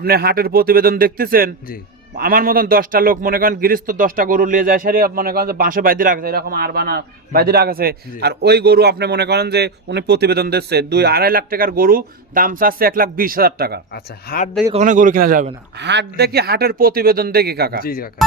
আপনি হাটের প্রতিবেদন দেখতেছেন? জি। আমার মতন দশটা লোক মনে করেন গৃহস্থ দশটা গরু নিয়ে যায় সারি মনে করেন যে বাঁশে বাইদি রাখছে এরকম আর বানা বাইদি রাখছে আর ওই গরু আপনি মনে করেন যে উনি প্রতিবেদন দিচ্ছে। দুই আড়াই লাখ টাকার গরু দাম চাচ্ছে এক লাখ বিশ হাজার টাকা। আচ্ছা হাট দেখে কখনো গরু কেনা যাবে না। হাট দেখি হাটের প্রতিবেদন দেখি কাকা। জি জি কাকা।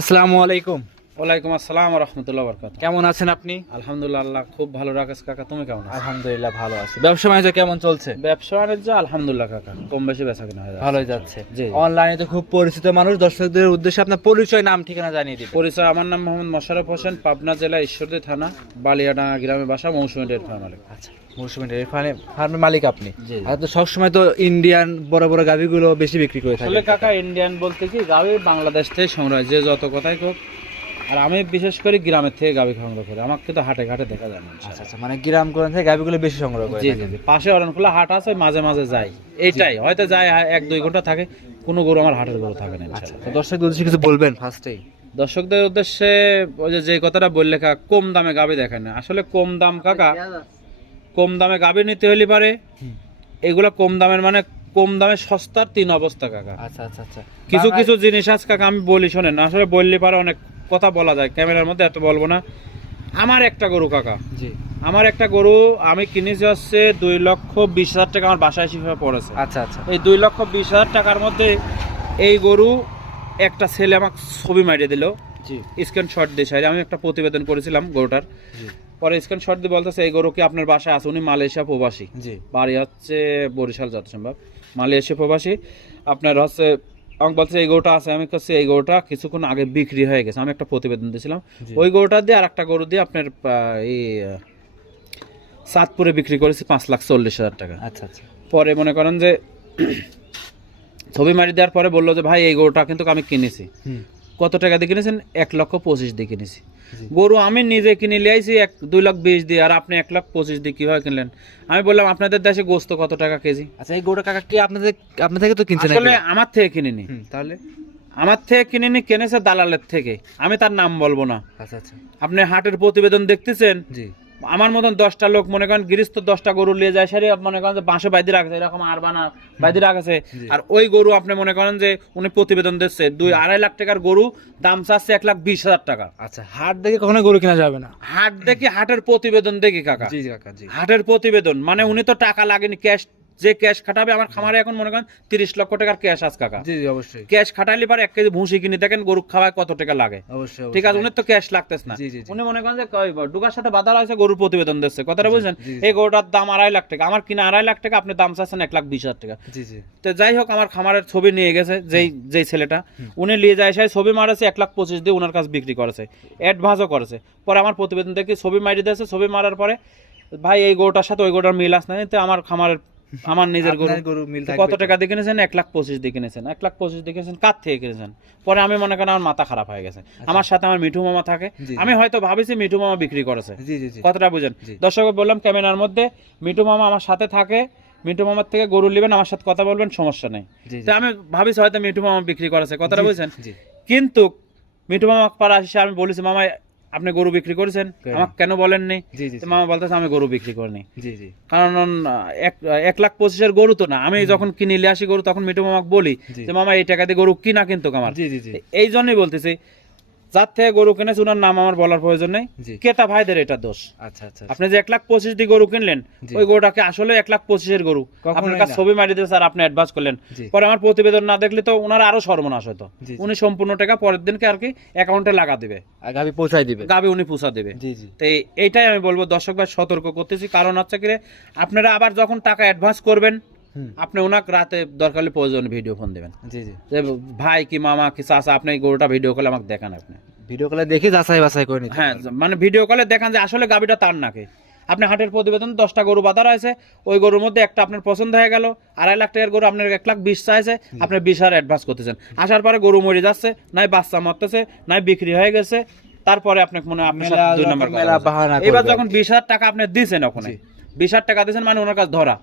আসসালামু আলাইকুম। ওয়ালাইকুম আসসালাম রহমতুল্লাহ বরকাত। কেমন আছেন আপনি? আলহামদুলিল্লাহ আল্লাহ খুব ভালো রাখেস কাকা তুমি কেমন আছো? আলহামদুলিল্লাহ ভালো আছি। ব্যবসা বাণিজ্য কেমন চলছে? ব্যবসা বাণিজ্য আলহামদুলিল্লাহ কাকা কম বেশি বেচা কিনা হয়ে ভালোই যাচ্ছে। জি। অনলাইনে তো খুব পরিচিত মানুষ দর্শকদের উদ্দেশ্যে আপনার পরিচয় নাম ঠিকানা জানিয়ে দিবেন। পরিচয় আমার নাম মোহাম্মদ মোশারফ হোসেন পাবনা জেলা ঈশ্বরদী থানা বালিয়াডাঙ্গা গ্রামে বাসা মৌসুমী ডেট ফার্মালে আচ্ছা মৌসুমী ডেয়ারি ফার্মে ফার্মের মালিক আপনি। আর তো সবসময় তো ইন্ডিয়ান বড় বড় গাভিগুলো বেশি বিক্রি করে থাকে। কাকা ইন্ডিয়ান বলতে কি গাভি বাংলাদেশ থেকে সংগ্রহ যে যত কথাই হোক আর আমি বিশেষ করে গ্রামের থেকে গাভি সংগ্রহ করি। আমাকে তো হাটে ঘাটে দেখা যায় না আচ্ছা আচ্ছা মানে গ্রাম কোরআন থেকে গাভিগুলো বেশি সংগ্রহ করে জি জি। পাশে অরণখোলা হাট আছে মাঝে মাঝে যাই। এইটাই হয়তো যাই এক দুই ঘণ্টা থাকে। কোনো গরু আমার হাটের গরু থাকে না আচ্ছা। দর্শকদের উদ্দেশ্যে কিছু বলবেন ফার্স্টেই দর্শকদের উদ্দেশ্যে ওই যে কথাটা বললে কাকা কম দামে গাভি দেখেন না। আসলে কম দাম কাকা কম দামে গাভি নিতে হলে পারে। এগুলো কম দামের মানে কম দামে সস্তার তিন অবস্থা কাকা। আচ্ছা আচ্ছা আচ্ছা। কিছু কিছু জিনিস আছে কাকা আমি বলি শোনেন আসলে বললে পারে অনেক কথা বলা যায় ক্যামেরার মধ্যে এত বলব না। আমার একটা গরু কাকা। জি। আমার একটা গরু আমি কিনেছি হচ্ছে দুই লক্ষ বিশ হাজার টাকা আমার বাসায় হিসেবে পড়েছে। আচ্ছা আচ্ছা। এই দুই লক্ষ বিশ হাজার টাকার মধ্যে এই গরু একটা ছেলে আমাকে ছবি মারিয়ে দিল। জি। স্ক্রিনশট দিয়ে সাইডে আমি একটা প্রতিবেদন করেছিলাম গরুটার। পরে স্ক্রিনশট দিয়ে বলতেছে এই গরু কি আপনার বাসায় আছে? উনি মালয়েশিয়া প্রবাসী। জি। বাড়ি হচ্ছে বরিশাল যত সম্ভব। মালয়েশিয়া প্রবাসী। আপনার হচ্ছে আমাকে বলছে এই গরুটা আছে। আমি কাছে এই গরুটা কিছুক্ষণ আগে বিক্রি হয়ে গেছে। আমি একটা প্রতিবেদন দিয়েছিলাম ওই গরুটা দিয়ে আর একটা গরু দিয়ে আপনার এই সাতপুরে বিক্রি করেছি পাঁচ লাখ চল্লিশ হাজার টাকা। আচ্ছা আচ্ছা। পরে মনে করেন যে ছবি মারি দেওয়ার পরে বলল যে ভাই এই গরুটা কিন্তু আমি কিনেছি। কত টাকা দিয়ে কিনেছেন? এক লক্ষ পঁচিশ দিয়ে কিনেছি। গরু আমি নিজে কিনে লিয়েছি এক দুই লাখ বিশ দিয়ে আর আপনি এক লাখ পঁচিশ দিয়ে কীভাবে কিনলেন? আমি বললাম আপনাদের দেশে গোস্ত কত টাকা কেজি? আচ্ছা এই গরুটা কাকা কি আপনাদের আপনার থেকে তো কিনছেন আসলে আমার থেকে কিনে নি তাহলে? আমার থেকে কিনে কিনিনি কেনেছে দালালের থেকে? আমি তার নাম বলব না। আচ্ছা আচ্ছা। আপনি হাটের প্রতিবেদন দেখতেছেন? জি। আমার মতন দশটা লোক মনে করেন গৃহস্থ দশটা গরু নিয়ে যায় সারি মনে করেন যে বাঁশে বাইদি রাখছে এরকম আর বানা বাইদি রাখছে। আর ওই গরু আপনি মনে করেন যে উনি প্রতিবেদন দিচ্ছে দুই আড়াই লাখ টাকার গরু দাম চাচ্ছে এক লাখ বিশ হাজার টাকা। আচ্ছা হাট দেখে কখনো গরু কেনা যাবে না। হাট দেখে হাটের প্রতিবেদন দেখি কাকা। জি কাকা জি। হাটের প্রতিবেদন মানে উনি তো টাকা লাগেনি ক্যাশ যে ক্যাশ খাটাবে আমার খামারে এখন মনে করেন তিরিশ লক্ষ টাকার ক্যাশ আছে কাকা। জি জি অবশ্যই। ক্যাশ খাটাইলে পারে এক কেজি ভুসি কিনে দেখেন গরু খাওয়ায় কত টাকা লাগে। অবশ্যই ঠিক আছে উনি তো ক্যাশ লাগতেছ না। উনি মনে করেন যে ডুগার সাথে বাধা রয়েছে গরুর প্রতিবেদন দিচ্ছে। কথাটা বুঝছেন। এই গরুটার দাম আড়াই লাখ টাকা। আমার কিনা আড়াই লাখ টাকা আপনি দাম চাচ্ছেন এক লাখ বিশ হাজার টাকা। জি জি। তো যাই হোক আমার খামারের ছবি নিয়ে গেছে যেই যেই ছেলেটা। উনি নিয়ে যায় সেই ছবি মারেছে এক লাখ পঁচিশ দিয়ে ওনার কাছে বিক্রি করেছে। অ্যাডভান্সও করেছে। পরে আমার প্রতিবেদন দেখি ছবি মারি দিয়েছে। ছবি মারার পরে ভাই এই গরুটার সাথে ওই গরুটার মিল আসছে না? তো আমার খামারের আমার নিজের গরু। মিল কত টাকা দিয়ে কিনেছেন? এক লাখ পঁচিশ দিয়ে কিনেছেন। এক লাখ পঁচিশ দিয়ে কিনেছেন কার থেকে কিনেছেন? পরে আমি মনে করেন আমার মাথা খারাপ হয়ে গেছে। আমার সাথে আমার মিঠু মামা থাকে। আচ্ছা। আমি হয়তো ভাবিছি মিঠু মামা বিক্রি করেছে। কথাটা বুঝেন। দর্শক বললাম ক্যামেরার মধ্যে মিঠু মামা আমার সাথে থাকে। মিঠু মামার থেকে গরু নেবেন আমার সাথে কথা বলবেন সমস্যা নেই। তো আমি ভাবিছি হয়তো মিঠু মামা বিক্রি করেছে। কথাটা বুঝছেন? কিন্তু মিঠু মামা পাড়া এসে আমি বলেছি মামা আপনি গরু বিক্রি করেছেন? আমাকে কেন বলেননি মামা বলতেছে আমি গরু বিক্রি করিনি জি জি। কারণ এক এক লাখ পঁচিশের গরু তো না। আমি যখন কিনি আসি গরু তখন মিঠু মামাকে বলি যে মামা এই টাকা দিয়ে গরু কিনা কিন্তু আমার। এই জন্যই বলতেছি যার থেকে গরু কিনেছে ওনার নাম আমার বলার প্রয়োজন নেই। জি। ক্রেতা ভাইদের এটা দোষ। আচ্ছা আচ্ছা আপনি যে এক লাখ পঁচিশ দিয়ে গরু কিনলেন ওই গরুটাকে আসলে এক লাখ পঁচিশের গরু। আপনার কাছে ছবি মারি দিয়ে স্যার আপনি অ্যাডভান্স করলেন। পরে আমার প্রতিবেদন না দেখলে তো ওনার আরও সর্বনাশ হতো। উনি সম্পূর্ণ টাকা পরের দিনকে আর কি অ্যাকাউন্টে লাগা দিবে। গাভি পৌঁছাই দিবে। গাবে উনি পুষা দেবে। তো এইটাই আমি বলব দর্শক ভাই সতর্ক করতেছি। কারণ হচ্ছে কি আপনারা আবার যখন টাকা অ্যাডভান্স করবেন আপনি ওনাকে রাতে দরকার হলে প্রয়োজন ভিডিও ফোন দেবেন। জি জি। ভাই কি মামা কি চাচা আপনি গরুটা ভিডিও কলে আমাকে দেখান আপনি। ভিডিও কলে দেখে যাচাই বাছাই করে নিতে হ্যাঁ মানে ভিডিও কলে দেখান যে আসলে গাবিটা তার নাকি। আপনি হাটের প্রতিবেদন দশটা গরু বাঁধা রয়েছে ওই গরুর মধ্যে একটা আপনার পছন্দ হয়ে গেল আড়াই লাখ টাকার গরু আপনার এক লাখ বিশ চাইছে আপনি বিশ হাজার অ্যাডভান্স করতেছেন। আসার পরে গরু মরে যাচ্ছে নাই বাচ্চা মরতেছে নাই বিক্রি হয়ে গেছে তারপরে আপনাকে মনে হয় আপনার সাথে দুই নম্বর মেলা কথা বলছে। বাহানা এবার যখন বিশ হাজার টাকা আপনি দিয়েছেন ওখানে। বিশ হাজার টাকা দিয়েছেন মানে ওনার কাছে ধরা।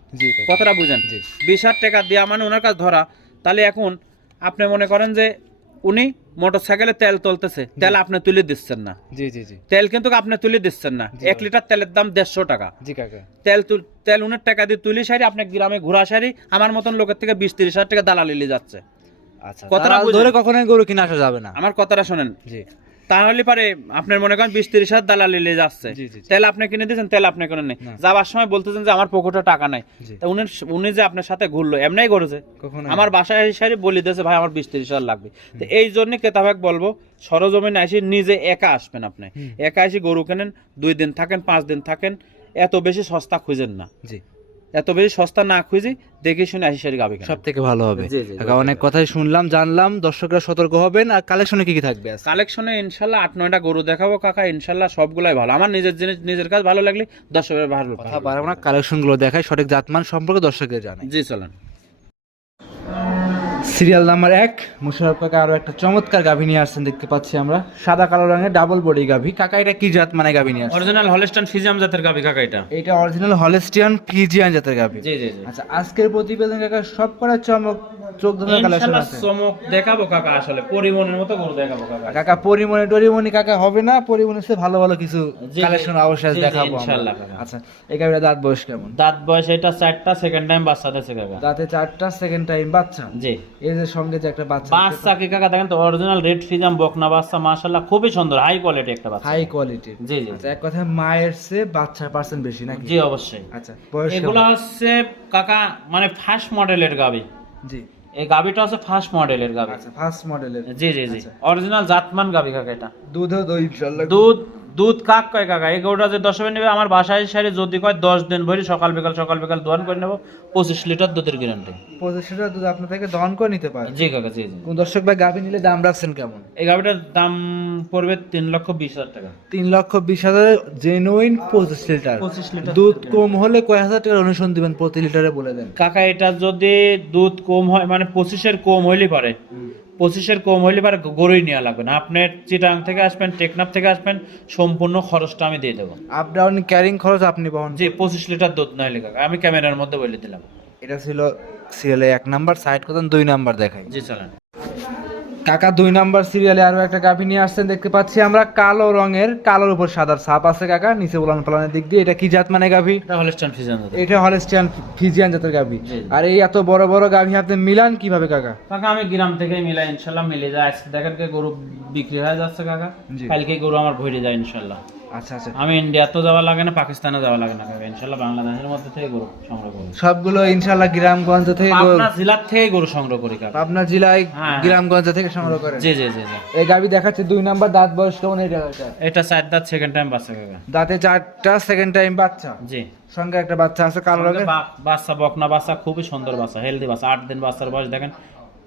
কথাটা বুঝেন। বিশ হাজার টাকা দেওয়া মানে ওনার কাছে ধরা। তাহলে এখন আপনি মনে করেন যে উনি মোটর সাইকেলে তেল তুলতেছে। তেল আপনি তুলে দিচ্ছেন না। জি জি জি। তেল কিন্তু আপনি তুলে দিচ্ছেন না। এক লিটার তেলের দাম দেড়শো টাকা। জি কাকা। তেল তুল উনের টাকা দিয়ে তুলি সারি আপনি গ্রামে ঘোরা সারি আমার মতন লোকের থেকে বিশ তিরিশ হাজার টাকা দালালি যাচ্ছে। আচ্ছা কথাটা ধরে কখনোই গরু কিনে আসা যাবে না। আমার কথাটা শোনেন। জি। তাহলে পারে আপনার মনে করেন বিশ তিরিশ হাজার দালালি নিয়ে যাচ্ছে। তেল আপনি কিনে দিয়েছেন তেল আপনি কিনে নেই। যাবার সময় বলতেছেন যে আমার পকেটে টাকা নাই। উনি উনি যে আপনার সাথে ঘুরলো এমনিই করেছে। আমার বাসায় এসে বলে দিয়েছে ভাই আমার বিশ তিরিশ হাজার লাগবে। তো এই জন্য কেতাভাগ বলব সরজমিনে এসে নিজে একা আসবেন আপনি। একা এসে গরু কেনেন দুই দিন থাকেন পাঁচ দিন থাকেন এত বেশি সস্তা খুঁজেন না। জি। এত বেশি সস্তা না খুঁজি দেখে শুনে আসি সেটা গাবি সব থেকে ভালো হবে। অনেক কথাই শুনলাম জানলাম দর্শকরা সতর্ক হবেন আর কালেকশনে কি কি থাকবে কালেকশনে ইনশাল্লাহ আট নয়টা গরু দেখাবো কাকা ইনশাল্লাহ সবগুলাই ভালো। আমার নিজের জিনিস নিজের কাজ ভালো লাগলে দর্শকের ভালো কথা পারব না কালেকশনগুলো দেখায় সঠিক জাতমান সম্পর্কে দর্শকের জানাই। জি চলেন। সিরিয়াল নাম্বার এক মুশারফ কাকা আরও একটা চমৎকার গাভী নিয়ে আসছেন দেখতে পাচ্ছি আমরা। সাদা কালো রঙের ডাবল বডি গাভী। কাকা এটা কি জাত মানে গাভী নিয়ে অরিজিনাল হলস্টান ফিজিয়াম জাতের গাবি কাকা এটা। এটা অরিজিনাল হলেস্টিয়ান ফিজিয়ান জাতের গাভী। জি জি আচ্ছা আজকের প্রতিবেদন কাকা সব করা চমক চোখ ধরে কালেকশন ইনশাল্লাহ আছে চমক দেখাবো কাকা আসলে পরিমনের মতো গরু দেখাবো কাকা। কাকা পরিমণি টরিমণি কাকা হবে না? পরিমণি সে ভালো ভালো কিছু কালেকশন অবশ্যই দেখাবো কাকা। আচ্ছা এই গাভীটা দাঁত বয়স কেমন? দাঁত বয়স এটা চারটা সেকেন্ড টাইম বাচ্চা দিয়েছে কাকা। দাঁতে চারটা সেকেন্ড টাইম বাচ্চা? জি। যে সঙ্গে যে একটা বাচ্চা বাচ্চা কি কাকা দেখেন তো অরিজিনাল রেড ফিজাম বকনা বাচ্চা মাশাআল্লাহ খুবই সুন্দর হাই কোয়ালিটি একটা বাচ্চা। হাই কোয়ালিটির জি জি। আচ্ছা এক কথায় মায়ের চেয়ে বাচ্চার পার্সেন্ট বেশি নাকি? জি অবশ্যই। আচ্ছা বয়স এগুলো হচ্ছে কাকা মানে ফার্স্ট মডেলের গাবি। জি। এই গাবিটা হচ্ছে ফার্স্ট মডেলের গাবি। আচ্ছা ফার্স্ট মডেলের জি জি জি। আচ্ছা। অরিজিনাল জাতমান গাবি কাকা এটা। দুধও দই ইনশাআল্লাহ দুধ দুধ কাক কয় কাকা? এই গরুটা যে দশ নেবে আমার বাসায় সারি যদি কয় দশ দিন ভরি সকাল বিকাল সকাল বিকাল দোয়ান করে নেব পঁচিশ লিটার দুধের গ্যারান্টি পঁচিশ লিটার দুধ আপনার থেকে দহন করে নিতে পারে জি কাকা জি জি। কোন দর্শক ভাই গাভী নিলে দাম রাখছেন কেমন? এই গাবিটার দাম পড়বে তিন লক্ষ বিশ হাজার টাকা। তিন লক্ষ বিশ হাজার জেনুইন পঁচিশ লিটার। পঁচিশ লিটার দুধ কম হলে কয় হাজার টাকার অনুসরণ দিবেন প্রতি লিটারে বলে দেন? কাকা এটা যদি দুধ কম হয় মানে পঁচিশের কম হইলে পারে। পঁচিশের কম হইলে এবার গরুই নেওয়া লাগবে না। আপনি চিটাং থেকে আসবেন টেকনাফ থেকে আসবেন সম্পূর্ণ খরচটা আমি দিয়ে দেবো। আপ ডাউন ক্যারিং খরচ আপনি বহন জি পঁচিশ লিটার দুধ নয় লেখা আমি ক্যামেরার মধ্যে বলে দিলাম। এটা ছিল সিরিয়ালে এক নাম্বার সাইড কথা দুই নাম্বার দেখাই। জি চলেন। কাকা দুই নাম্বার সিরিয়ালে আরও একটা গাভী নিয়ে আসছেন দেখতে পাচ্ছি আমরা। কালো রঙের কালোর উপর সাদার ছাপ আছে কাকা নিচে উলান পালানের দিক দিয়ে। এটা কি জাত মানে গাভী? এটা হলেস্টিয়ান ফিজিয়ান জাতের। গাভী। আর এই এত বড় বড় গাভী আপনি মিলান কীভাবে কাকা? কাকা আমি গ্রাম থেকে মিলাই ইনশাল্লাহ মিলে যায়। আজকে দেখেন কি গরু বিক্রি হয়ে যাচ্ছে কাকা। কালকে গরু আমার ভরে যায় ইনশাল্লাহ। আচ্ছা আচ্ছা। আমি ইন্ডিয়াতেও যাওয়া লাগে না পাকিস্তানে যাওয়া লাগে না বাংলাদেশের মধ্যে থেকে গরু সংগ্রহ করি। সবগুলো গ্রামগঞ্জ থেকে পাবনা জেলার থেকে গরু সংগ্রহ করি কাকা। পাবনা জেলায় হ্যাঁ। গ্রামগঞ্জ থেকে সংগ্রহ করেন জি জি জি এই গাভী দেখাচ্ছে দুই নাম্বার দাঁত বয়স কেমন জায়গাটা এটা চার দাঁত সেকেন্ড টাইম বাচ্চা কাকা। দাঁতে চারটা সেকেন্ড টাইম বাচ্চা। জি। সঙ্গে একটা বাচ্চা আছে কালো রঙের। বাচ্চা বকনা বাচ্চা খুবই সুন্দর বাচ্চা হেলদি বাচ্চা। আট দিন বাচ্চার বয়স দেখেন।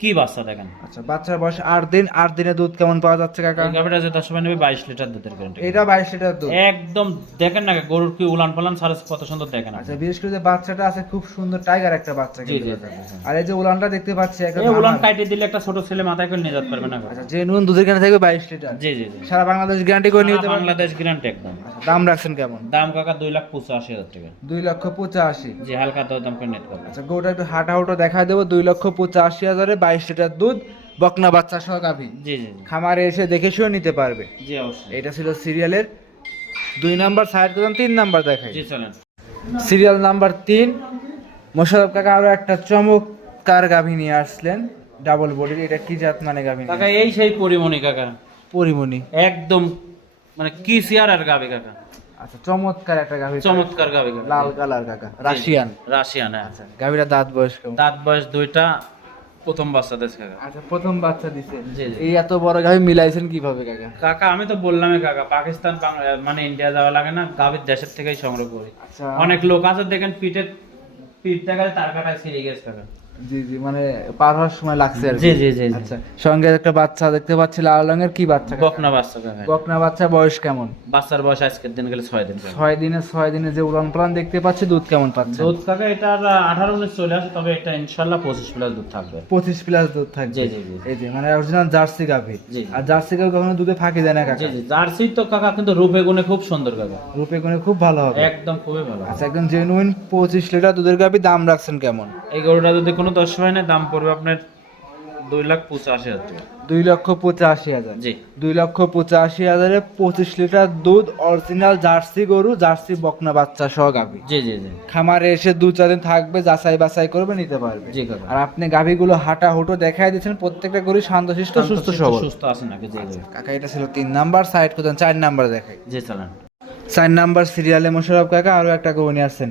কি বাচ্চা দেখেন? আচ্ছা বাচ্চার বয়স আট দিন আট দিনে দুধ কেমন পাওয়া যাচ্ছে কাকা? গাভিটা যে দশ নেবে বাইশ লিটার দুধের গ্যারান্টি এটা বাইশ লিটার দুধ। একদম দেখেন না গরুর কি উলান পালান সারা কত সুন্দর দেখেন। আচ্ছা বিশেষ করে যে বাচ্চাটা আছে খুব সুন্দর টাইগার একটা বাচ্চা জি। আর এই যে উলানটা দেখতে পাচ্ছি এই উলান ধামার। দিলে একটা ছোট ছেলে মাথায় করে নিয়ে যেতে পারবে না আচ্ছা যে নুন দুধের কেনা থাকবে বাইশ লিটার। জি জি সারা বাংলাদেশ গ্যারান্টি করে নিতে বাংলাদেশ গ্যারান্টি একদম। আচ্ছা, দাম রাখছেন কেমন? দাম কাকা দুই লাখ পঁচাশি হাজার টাকা। দুই লক্ষ পঁচাশি। জি হালকা দাম করে নিতে পারবে আচ্ছা গোটা একটু হাঁটা হুটো দেখা দেবো দুই লক্ষ পঁচাশি হাজারে বাইশ লিটার দুধ বকনা বাচ্চা সহ গাভী। জি খামারে এসে দেখে শুয়ে নিতে পারবে। জি অবশ্যই। এটা ছিল সিরিয়ালের দুই নাম্বার সাইড করলাম তিন নাম্বার দেখাই। জি চলেন। সিরিয়াল নাম্বার তিন মোশারফ কাকা আরও একটা চমৎকার গাভী নিয়ে আসলেন? ডাবল বডির এটা কি জাত মানে গাভী কাকা এই সেই পরিমণি কাকা। পরিমণি। একদম মানে কি সিয়ার আর গাবে কাকা। আচ্ছা চমৎকার একটা গাভী চমৎকার কাকা। লাল কালার কাকা রাশিয়ান। রাশিয়ান হ্যাঁ। আচ্ছা গাভীটা দাঁত বয়স দাঁত বয়স দুইটা প্রথম বাচ্চা দেশ কাকা। আচ্ছা প্রথম বাচ্চা দিছে। এই এত বড় গাভী মিলাইছেন কীভাবে কাকা? কাকা আমি তো বললামই কাকা পাকিস্তান মানে ইন্ডিয়া যাওয়া লাগে না গাভীর দেশের থেকেই সংগ্রহ করি। আচ্ছা। অনেক লোক আছে দেখেন পিঠের পিঠ গেলে যায় তার কাটা ছিঁড়ে গেছে কাকা। জি জি মানে পার হওয়ার সময় লাগছে আর জি, জি, জি, জি। আচ্ছা সঙ্গে একটা বাচ্চা দেখতে পাচ্ছি লাল রঙের। কি বাচ্চা? বকনা বাচ্চা বকনা বাচ্চা বয়স কেমন? বাচ্চার বয়স আজকের দিন গেলে ছয় দিন ছয় দিনে ছয় দিনে যে উড়ান প্লান দেখতে পাচ্ছি দুধ কেমন পাচ্ছে? দুধ কাকা এটার আঠারো উনিশ চলে আসে তবে এটা ইনশাল্লাহ পঁচিশ প্লাস দুধ থাকবে। পঁচিশ প্লাস দুধ থাকবে। জি, জি, জি। এই যে মানে অরিজিনাল জার্সি গাভি। আর জার্সি গাভি কখনো দুধে ফাঁকি দেয় না কাকা? জি জি জার্সি তো কাকা কিন্তু রূপে গুণে খুব সুন্দর কাকা রূপে গুণে খুব ভালো হবে। একদম খুবই ভালো আচ্ছা একদম জেনুইন পঁচিশ লিটার দুধের গাভি দাম রাখছেন কেমন? এই গরুটা যদি কোনো দশ দাম পড়বে আপনার দুই লাখ পঁচাশি হাজার দুই লক্ষ পঁচাশি হাজার। জি। দুই লক্ষ পঁচাশি হাজারে পঁচিশ লিটার দুধ অরিজিনাল জার্সি গরু জার্সি বকনা বাচ্চা সহ গাভি। জি জি জি। খামারে এসে দু চার দিন থাকবে যাচাই বাছাই করবে নিতে পারবে। জি আর আপনি গাভিগুলো হাঁটা হুটো দেখাই দিচ্ছেন প্রত্যেকটা গরু শান্তশিষ্ট সুস্থ সবল। সুস্থ আছে নাকি? জি জি। কাকা এটা ছিল তিন নাম্বার সাইড করতেন চার নাম্বার দেখাই। জি চালান। চার নাম্বার সিরিয়ালে মোশারফ কাকা আরও একটা গরু নিয়ে আসছেন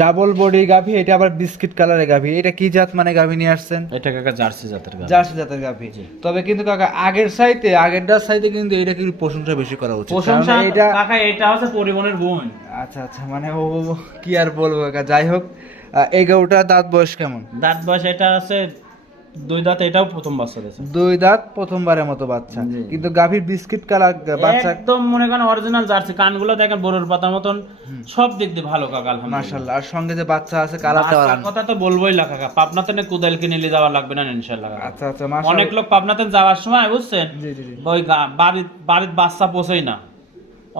ডাবল বডি গাভি এটা আবার বিস্কিট কালারের গাভি। এটা কি জাত মানে গাভি নিয়ে আসছেন? এটা কাকা জার্সি জাতের গাভী। জার্সি জাতের গাভি। তবে কিন্তু কাকা আগের সাইতে আগেরটার সাইতে কিন্তু এটা কিন্তু প্রশংসা বেশি করা উচিত। প্রশংসা এটা কাকা এটা হচ্ছে পরিবহনের বোন। আচ্ছা আচ্ছা মানে ও কি আর বলব কাকা? যাই হোক এই গরুটার দাঁত বয়স কেমন? দাঁত বয়স এটা আছে দুই দাঁত এটাও প্রথম বাচ্চা দিয়েছে। দুই দাঁত প্রথমবারের মতো বাচ্চা। কিন্তু গাভীর বিস্কিট কালার বাচ্চা একদম মনে করেন অরিজিনাল জার্সি। কানগুলো দেখেন বড়র পাতার মতন। সব দিক দিয়ে ভালো কাকা মাশাল্লাহ আর সঙ্গে যে বাচ্চা আছে কালারটা কথা তো বলবোই না কাকা। পাবনাতে না কুদালকে নিয়ে যাওয়া লাগবে না ইনশাল্লাহ কাকা। আচ্ছা আচ্ছা মাশাল্লাহ অনেক লোক পাবনাতে যাওয়ার সময় বুঝছেন? জি জি জি। ওই বাড়ির বাড়ির বাচ্চা পোষেই না।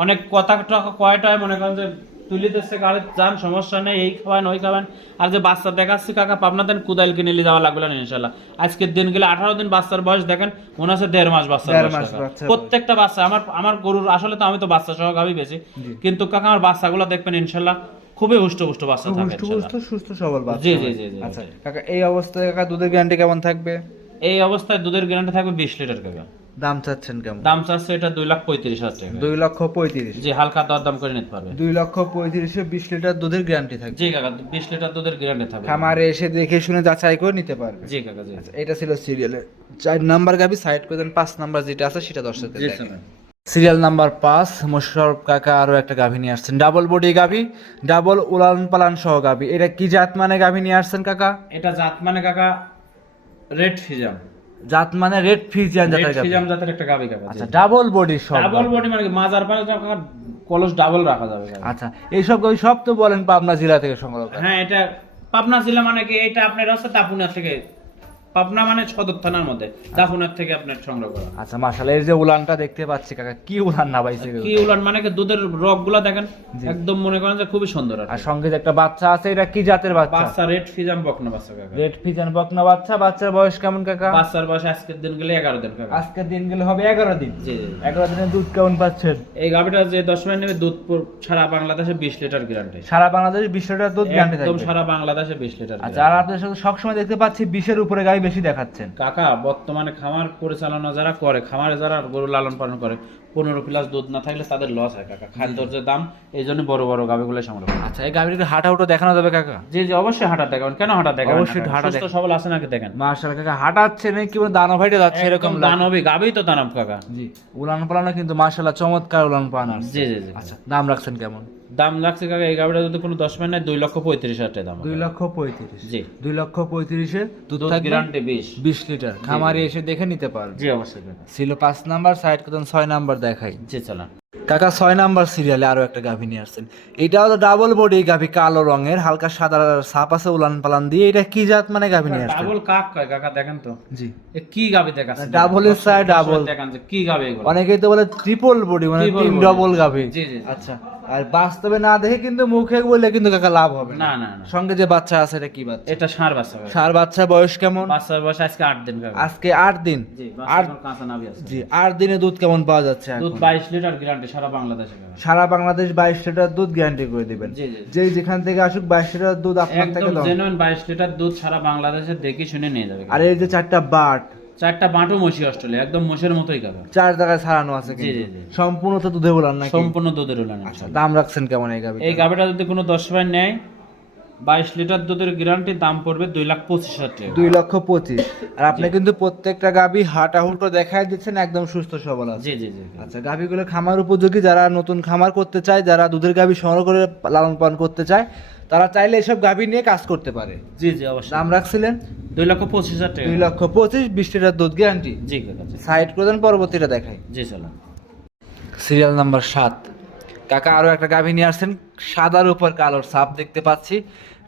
অনেক কথা টকা কয়টায় মনে করেন যে তুলি দিচ্ছে গাড়ির যান সমস্যা নেই এই খাবেন ওই খাবেন আর যে বাচ্চা দেখাচ্ছি কাকা পাবনাতে কুদাইল কিনে নিয়ে যাওয়া লাগবে না ইনশাল্লাহ আজকের দিন গেলে আঠারো দিন বাচ্চার বয়স দেখেন মনে হচ্ছে দেড় মাস বাচ্চার বয়স প্রত্যেকটা বাচ্চা আমার আমার গরুর আসলে তো আমি তো বাচ্চা সহ গাবি বেশি। কিন্তু কাকা আমার বাচ্চাগুলো দেখবেন ইনশাল্লাহ খুবই হুষ্ট পুষ্ট বাচ্চা থাকে ইনশাল্লাহ। সুস্থ সবল বাচ্চা জি, জি, জি, জি, আচ্ছা কাকা এই অবস্থায় কাকা দুধের গ্যারান্টি কেমন থাকবে? এই অবস্থায় দুধের গ্যারান্টি থাকবে বিশ লিটার কাকা। দাম চাচ্ছেন কেমন? দাম চাচ্ছে এটা দুই লাখ পঁয়ত্রিশ হাজার টাকা। দুই লক্ষ পঁয়ত্রিশ। জি হালকা দর দাম করে নিতে পারবে। দুই লক্ষ পঁয়ত্রিশে বিশ লিটার দুধের গ্যারান্টি থাকবে। জি কাকা বিশ লিটার দুধের গ্যারান্টি থাকবে। খামারে এসে দেখে শুনে যাচাই করে নিতে পারবে। জি কাকা জি আচ্ছা এটা ছিল সিরিয়ালের চার নাম্বার গাবি সাইড করে দেন পাঁচ নাম্বার যেটা আছে সেটা দর্শকদের জি সিরিয়াল নাম্বার পাঁচ মোশারফ কাকা আরও একটা গাভী নিয়ে আসছেন। ডাবল বডি গাভী ডাবল উলান পালান সহ গাভী। এটা কি জাত মানে গাভী নিয়ে আসছেন কাকা? এটা জাত মানে কাকা রেড ফিজাম জাত মানে রেড ফিজিয়ান জাতের গাবি ফিজাম জাতের একটা গাবি গাবি আচ্ছা ডাবল বডি সব। ডাবল বডি মানে মাজার পারে কলস ডাবল রাখা যাবে আচ্ছা আচ্ছা এইসব গাবি সব তো বলেন পাবনা জেলা থেকে সংগ্রহ হ্যাঁ এটা পাবনা জেলা মানে কি এটা আপনার হচ্ছে তাপুনা থেকে পাবনা মানে সদর থানার মধ্যে। দাপুনার থেকে আপনার সংগ্রহ করা। আচ্ছা মাশাআল্লাহ এই যে উলানটা দেখতে পাচ্ছি কাকা কি উলান না কি উলান? মানে কি দুধের দেখেন? একদম মনে করেন যে খুবই সুন্দর আর সঙ্গে যে একটা বাচ্চা আছে এটা কি জাতের বাচ্চা? বাচ্চা রেড ফিজাম বকনা বাচ্চা কাকা। রেড ফিজিয়ান বকনা বাচ্চা বাচ্চার বয়স কেমন কাকা? বাচ্চার বয়স আজকের দিন গেলে এগারো দিন কাকা। আজকের দিন গেলে হবে এগারো দিন। জি দিনের দুধ কেমন পাচ্ছেন? এই গাভিটা যে দশ মিনিট নেবে দুধ সারা বাংলাদেশে বিশ লিটার গ্যারান্টি সারা বাংলাদেশ বিশ লিটার দুধ গ্যারান্টি একদম সারা বাংলাদেশে বিশ লিটার আচ্ছা আর আপনাদের সাথে সবসময় দেখতে পাচ্ছি বিশের উপরে গাড়ি বেশি দেখাচ্ছেন। কাকা বর্তমানে খামার পরিচালনা যারা করে খামারে যারা গরু লালন পালন করে পনেরো প্লাস দুধ না থাকলে তাদের লস হয় কাকা। খাদ্যর যে দাম এই জন্য বড় বড় গাভিগুলো সংগ্রহ। আচ্ছা এই গাড়িটা হাঁটা উটো দেখানো যাবে কাকা? জি জি অবশ্যই হাঁটা দেখাবেন। কেন হাঁটা দেখাবেন অবশ্যই হাঁটা সুস্থ দেখাবেন। সবল আছে নাকি দেখেন। মার্শাল কাকা হাঁটাচ্ছে নেই কি দানো ভাইটা যাচ্ছে এরকম দানবী গাভি তো দানব কাকা। জি উলান পালানো কিন্তু মার্শাল্লাহ চমৎকার উলান পালান জি জি জি। আচ্ছা দাম রাখছেন কেমন? দাম লাগছে কাকা এই গাড়িটা যদি কোনো দশ মিনিট নেয় দুই লক্ষ পঁয়ত্রিশ হাজার টাকা দাম দুই লক্ষ পঁয়ত্রিশ। জি। দুই লক্ষ পঁয়ত্রিশে দুধ গ্যারান্টি বিশ। বিশ লিটার। খামারে এসে দেখে নিতে পারবে। জি অবশ্যই ছিল পাঁচ নাম্বার সাইড কত ছয় নাম্বার দেখাই। জি চালান। কাকা ছয় নাম্বার সিরিয়ালে আরও একটা গাভী নিয়ে আসছেন। এটাও তো ডাবল বডি গাভী কালো রঙের হালকা সাদা সাপ আছে উলান পালান দিয়ে। এটা কি জাত মানে গাভী নিয়ে আসছেন? ডাবল কাক কয় কাকা দেখেন তো? জি। কি দেখাচ্ছে? Double এর চায় double। দেখান কি এগুলো? অনেকেই তো বলে ট্রিপল বডি মানে তিন। ডবল গাভী। জি জি। আচ্ছা আর বাস্তবে না দেখে কিন্তু মুখে বললে কিন্তু কাকা লাভ হবে না। না সঙ্গে যে বাচ্চা আছে এটা কি বাচ্চা? এটা ষাঁড় বাচ্চা। সার বাচ্চা বয়স কেমন? বাচ্চার বয়স আজকে আট দিন আজকে আট দিন। জি আট কাঁচা নাভি আছে। জি দিনে দুধ কেমন পাওয়া যাচ্ছে দুধ বাইশ লিটার গ্যারান্টি সারা বাংলাদেশে সারা বাংলাদেশ বাইশ লিটার দুধ গ্যারান্টি করে দিবেন। যে যেখান থেকে আসুক বাইশ লিটার দুধ আপনার থেকে দাও জেনুইন বাইশ লিটার দুধ সারা বাংলাদেশে দেখে শুনে নিয়ে যাবে। আর এই যে চারটা বাট। চারটা বাঁটু মশি অস্ট্রেলিয়া একদম মোষের মতোই কাকা চার জায়গায় ছাড়ানো আছে জি, জি, জি। সম্পূর্ণ তো দুধে বলার না সম্পূর্ণ দুধের উলান আচ্ছা দাম রাখছেন কেমন এই গাবে এই গাভিটা যদি কোনো দশ ভাই নেয় বাইশ লিটার দুধের গ্যারান্টি দাম পড়বে দুই লাখ পঁচিশ হাজার টাকা। দুই লক্ষ পঁচিশ। আর আপনি কিন্তু প্রত্যেকটা গাভি হাঁটা হুল্টো দেখাই দিচ্ছেন একদম সুস্থ সবল আছে। জি জি জি আচ্ছা গাভিগুলো খামার উপযোগী যারা নতুন খামার করতে চায় যারা দুধের গাভি সংগ্রহ করে লালন পালন করতে চায় তারা চাইলে এসব গাভী নিয়ে কাজ করতে পারে। জি জি অবশ্যই। দাম রাখছিলেন? দুই লক্ষ পঁচিশ হাজার টাকা। দুই লক্ষ পঁচিশ বিশ লিটার দুধ গ্যারান্টি জি সাইড করে দেন পরবর্তীটা দেখাই। জি চলো। সিরিয়াল নাম্বার সাত। কাকা আরও একটা গাভী নিয়ে আসছেন সাদার উপর কালোর সাপ দেখতে পাচ্ছি।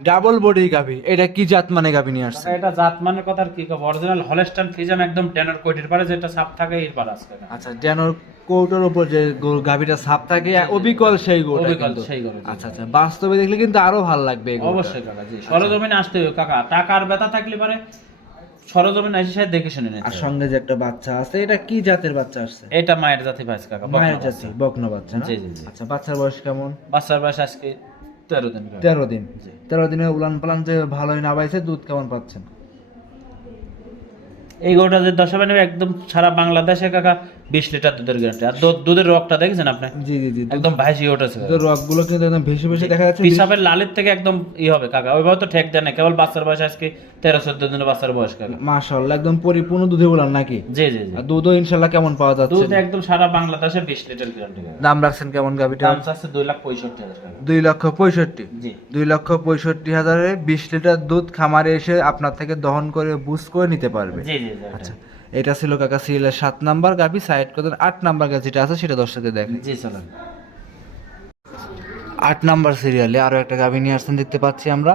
ডাবল বডি গাভী। এটা কি জাত মানে গাভী নিয়ে আসছেন এটা জাত মানে কথার কি কব? অরিজিনাল হলেস্টান ফিজাম একদম টেনার কোটির পারে যেটা সাপ থাকে এর পারে আজকে আচ্ছা যেন কৌটোর উপর যে গো- গাভীটা সাপ থাকে অবিকল সেই গোটা অবিকল সেই গরু, আচ্ছা আচ্ছা বাস্তবে দেখলে কিন্তু আরও ভালো লাগবে অবশ্যই কাকা জি। সরজমিনে আসতে হবে কাকা। টাকার ব্যথা থাকলে পারে সরজমিনে এসে সাথে দেখে শুনে নিতে আর সঙ্গে যে একটা বাচ্চা আছে এটা কি জাতের বাচ্চা আসছে? এটা মায়ের জাতি ভাইস কাকা মায়ের। জাতি বকনা বাচ্চা জি, জি। আচ্ছা বাচ্চার বয়স কেমন? বাচ্চার বয়স আজকে তেরো দিন তেরো দিন। তেরো দিনে উলান পালান যে ভালোই নাবাইছে দুধ কেমন পাচ্ছেন? এই গরুটা যে দশ একদম সারা বাংলাদেশে কাকা বিশ লিটার দুধের গ্যারান্টি আর দুধ- দুধের রকটা দেখছেন আপনি? জি জি জি একদম ভাইসি উঠেছে। রকগুলো কিন্তু একদম ভেসে ভেসে দেখা যাচ্ছে। পিসাবের লালের থেকে একদম ই হবে কাকা। ওইভাবে তো ঠেক দেয় না। কেবল বাচ্চার বয়স আজকে তেরো চোদ্দ দিনের বাচ্চার বয়স কাকা। মাশাআল্লাহ একদম পরিপূর্ণ দুধে উলান নাকি? জি জি জি। দুধও ইনশাল্লাহ কেমন পাওয়া যাচ্ছে? দুধ একদম সারা বাংলাদেশে বিশ লিটার গ্যারান্টি দাম রাখছেন কেমন গাভিটা? দাম চাচ্ছে দুই লাখ পঁয়ষট্টি হাজার দুই লক্ষ পঁয়ষট্টি? জি। দুই লক্ষ পঁয়ষট্টি হাজারে বিশ লিটার দুধ খামারে এসে আপনার থেকে দহন করে বুস করে নিতে পারবে। জি জি। আচ্ছা। এটা ছিল কাকা সিরিয়ালের সাত নাম্বার গাভি সাইড করে আট নাম্বার গাছ যেটা আছে সেটা দর্শকদের দেখেন। জি চলেন। আট নাম্বার সিরিয়ালে আরও একটা গাভি নিয়ে আসছেন দেখতে পাচ্ছি আমরা।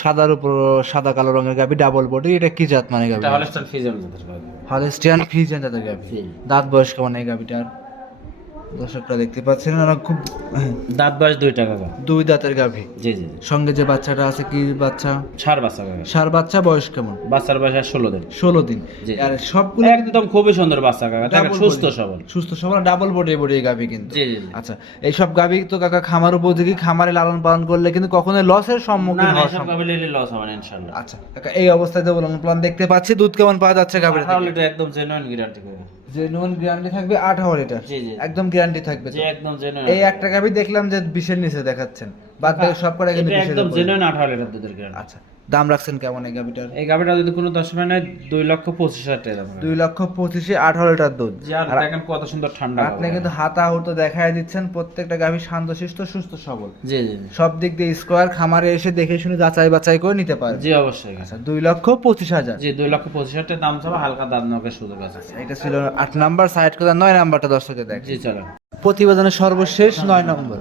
সাদার উপর সাদা কালো রঙের গাভি ডাবল বডি এটা কি জাত মানে গাভি এটা হলস্টাইন ফিজিয়াম জাতের গাভি। হলেস্টিয়ান ফিজিয়ান জাতের গাভি দাঁত বয়স্ক মানে এই গাভিটার দর্শকরা দেখতে পাচ্ছেন ওরা খুব হ্যাঁ, দাঁত বয়স দুই টাকা দুই দাঁতের গাভি। জি জি। সঙ্গে যে বাচ্চাটা আছে কি বাচ্চা? সার বাচ্চা সার বাচ্চা বয়স কেমন? বাচ্চার বয়স আর ষোলো দিন। ষোলো দিন। আর সবগুলো একদম খুবই সুন্দর বাচ্চা কাকা। সুস্থ সবল। সুস্থ সবল ডাবল বডি বডি এই গাভি কিন্তু। জি জি। আচ্ছা এইসব গাভি তো কাকা খামার উপযোগী খামারে লালন পালন করলে কিন্তু কখনোই লসের সম্মুখীন না এসব সম্ভাবনা লস হবে না ইনশাল্লাহ আচ্ছা কাকা এই অবস্থায় তো বললাম প্লান দেখতে পাচ্ছি দুধ কেমন পাওয়া যাচ্ছে গাভির একদম জেনুইন গ্যারান্টি করে। যে নুন গ্যারান্টি থাকবে আঠারো লিটার জি জি একদম গ্যারান্টি থাকবে একদম জেনুইন এই একটা গাভি দেখলাম যে বিশের নিচে দেখাচ্ছেন। বাদ বাকি সব কটা কিন্তু একদম। জেনুইন লিটার দুধের গ্যারান্টি আচ্ছা। দাম রাখছেন কেমন এই গাভিটার? এই গাভিটা যদি কোনো দশ মানে দুই লক্ষ পঁচিশ হাজার টাকা দাম দুই লক্ষ পঁচিশে আঠারো লিটার দুধ। দেখেন কত সুন্দর ঠান্ডা আপনি কিন্তু হাতা হুত দেখাই দিচ্ছেন প্রত্যেকটা গাভি শান্তশিষ্ট সুস্থ সবল। জি জি। সব দিক দিয়ে স্কোয়ার খামারে এসে দেখে শুনে যাচাই বাছাই করে নিতে পারে জি অবশ্যই। আচ্ছা দুই লক্ষ পঁচিশ হাজার। জি দুই লক্ষ পঁচিশ হাজার দাম চাবে হালকা দাম নকের সুযোগ আছে। এটা ছিল আট নাম্বার সাইড করে নয় নাম্বারটা দর্শকে দেখ জি চলো। প্রতিবেদনের সর্বশেষ নয় নম্বর।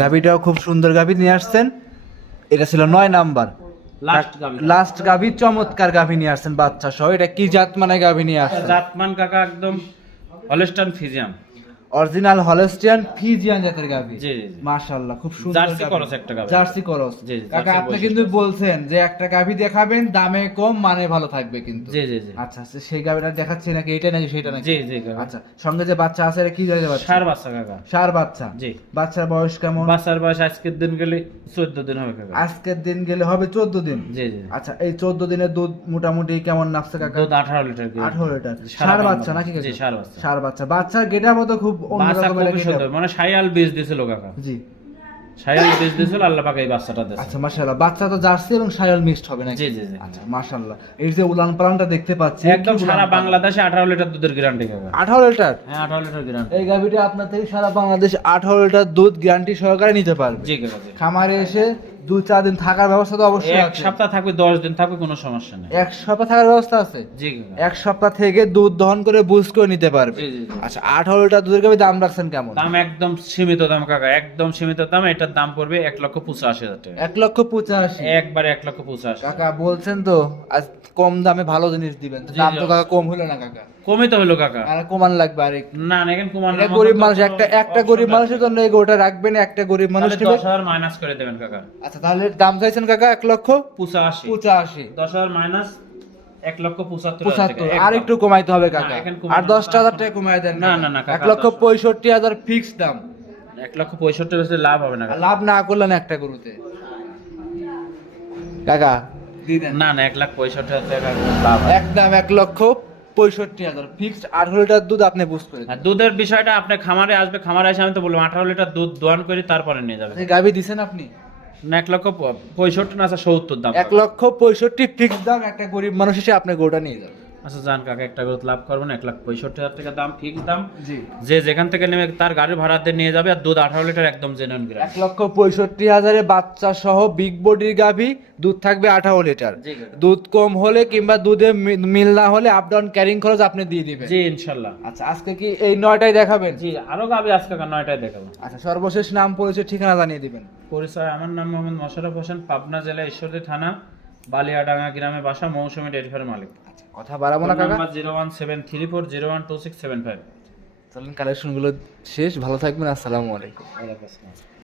গাভিটাও খুব সুন্দর গাভি নিয়ে আসছেন। এটা ছিল নয় নাম্বার। লাস্ট গাভি। চমৎকার গাভি নিয়ে আসছেন বাচ্চা সহ। এটা কি জাত মানে গাভি নিয়ে আসছেন? জাতমান কাকা একদম Holstein Friesian original Holstein Friesian জাতের জি। মাশাআল্লাহ খুব সুন্দর জার্সি করস একটা গাভী। জার্সি করস। কাকা আপনি কিন্তু বলছেন যে একটা গাভি দেখাবেন দামে কম মানে ভালো থাকবে কিন্তু। জি জি জি। আচ্ছা আচ্ছা, সেই গাভিটা দেখাচ্ছি নাকি? এটা নাকি সেটা নাকি? জি জি আচ্ছা সঙ্গে যে বাচ্চা আছে এটা কি জায়গায় বাচ্চা? সার বাচ্চা কাকা। সার বাচ্চা। জি। বাচ্চার বয়স কেমন? বাচ্চার বয়স আজকের দিন গেলে চোদ্দ দিন হবে কাকা। আজকের দিন গেলে হবে চোদ্দ দিন? জি জি। আচ্ছা এই চোদ্দ দিনের দুধ মোটামুটি কেমন নামছে কাকা? দুধ আঠারো লিটার করে। আঠারো লিটার। সার বাচ্চা। নাকি? জি সার বাচ্চা। সার বাচ্চা। বাচ্চার গেটা মতো খুব বাচ্চা খুবই সুন্দর। মানে সাইয়াল বীজ দিছিল কাকা। জি। সাইয়াল বীজ দিছিল আল্লাহ পাকে এই বাচ্চাটা দিয়েছে। আচ্ছা মাশাআল্লাহ। বাচ্চা তো জার্সি এবং সায়াল মিক্সড হবে নাকি? জি জি জি। আচ্ছা মাশাআল্লাহ। এই যে উলান পালানটা দেখতে পাচ্ছি একদম সারা বাংলাদেশে আঠারো লিটার দুধের গ্যারান্টি কাকা। লিটার? হ্যাঁ আঠারো লিটার গ্যারান্টি এই আপনার থেকে সারা বাংলাদেশ লিটার দুধ গ্যারান্টি সহকারে নিতে পারবে। জি কাকা খামারে এসে দু চার দিন থাকার ব্যবস্থা তো অবশ্যই এক সপ্তাহ থাকবে দশ দিন থাকবে কোনো সমস্যা নেই। এক সপ্তাহ থাকার ব্যবস্থা আছে? জি এক সপ্তাহ থেকে দুধ দহন করে বুঝ করে নিতে পারবে। আচ্ছা আঠারো লিটার দুধের গাভি দাম রাখছেন কেমন? দাম একদম সীমিত দাম কাকা একদম সীমিত দাম এটার দাম পড়বে এক লক্ষ পঁচাশি হাজার টাকা। এক লক্ষ পঁচাশি। একবারে এক লক্ষ পঁচাশি। কাকা বলছেন তো আজ কম দামে ভালো জিনিস দিবেন। দাম তো কাকা কম হলো না কাকা। কমই তো হলো কাকা। আর কমান লাগবে আর না না এখানে কমান এটা গরিব মানুষ একটা একটা গরিব মানুষের জন্য এই গোটা রাখবেন একটা গরিব মানুষ নেবে দশ হাজার মাইনাস করে দেবেন কাকা। আচ্ছা তাহলে দাম চাইছেন কাকা এক লক্ষ? পঁচাশি। পঁচাশি। দশ হাজার মাইনাস এক লক্ষ পঁচাত্তর। আর একটু কমাইতে হবে কাকা। না, আর দশটা হাজার টাকা কমাই দেন না, না, না, কাকা, এক লক্ষ। পঁয়ষট্টি হাজার ফিক্স দাম। এক লক্ষ পঁয়ষট্টি বেশি লাভ হবে না। লাভ না করলেন একটা গরুতে। কাকা না না এক লাখ পঁয়ষট্টি হাজার টাকা লাভ একদম এক লক্ষ পঁয়ষট্টি হাজার। ফিক্সড আঠারো লিটার দুধ আপনি বুঝ করে আর দুধের বিষয়টা আপনি খামারে আসবে খামারে এসে আমি তো বললাম আঠারো লিটার দুধ দোয়ান করে তারপরে নিয়ে যাবে গাভি দিছেন আপনি? না এক লক্ষ পঁয়ষট্টি না সত্তর দাম। এক লক্ষ পঁয়ষট্টি ফিক্সড দাম একটা গরিব মানুষ এসে আপনি গোটা নিয়ে যাবে। আচ্ছা যান কাকা একটা করে লাভ করবেন এক লাখ পঁয়ষট্টি হাজার টাকা দাম ফিক্স দাম। জি। যে যেখান থেকে নেমে তার গাড়ি ভাড়া দিয়ে নিয়ে যাবে আর দুধ আঠারো লিটার একদম জেনুইন গ্রাম এক লক্ষ পঁয়ষট্টি হাজারে বাচ্চা সহ বিগ বডির গাভী দুধ থাকবে আঠারো লিটার। দুধ কম হলে কিংবা দুধে মিল না হলে আপ ডাউন ক্যারিং খরচ আপনি দিয়ে দিবেন। জি ইনশাল্লাহ। আচ্ছা আজকে কি এই নয়টাই দেখাবেন? জি আরও গাবি আজকে নয়টায় দেখাবো। আচ্ছা সর্বশেষ নাম পরিচয় ঠিকানা জানিয়ে দিবেন। পরিচয় আমার নাম মোহাম্মদ মোশারফ হোসেন পাবনা জেলা ঈশ্বরদী থানা বালিয়াডাঙ্গা গ্রামে বাসা মৌসুমী ডেয়ারি মালিক। কথা বাড়াবো না কাকা? Zero one seven three four zero one two six seven five চলেন কালেকশনগুলো শেষ ভালো থাকবেন আসসালামু আলাইকুম। ওয়ালাইকুম আসসালাম।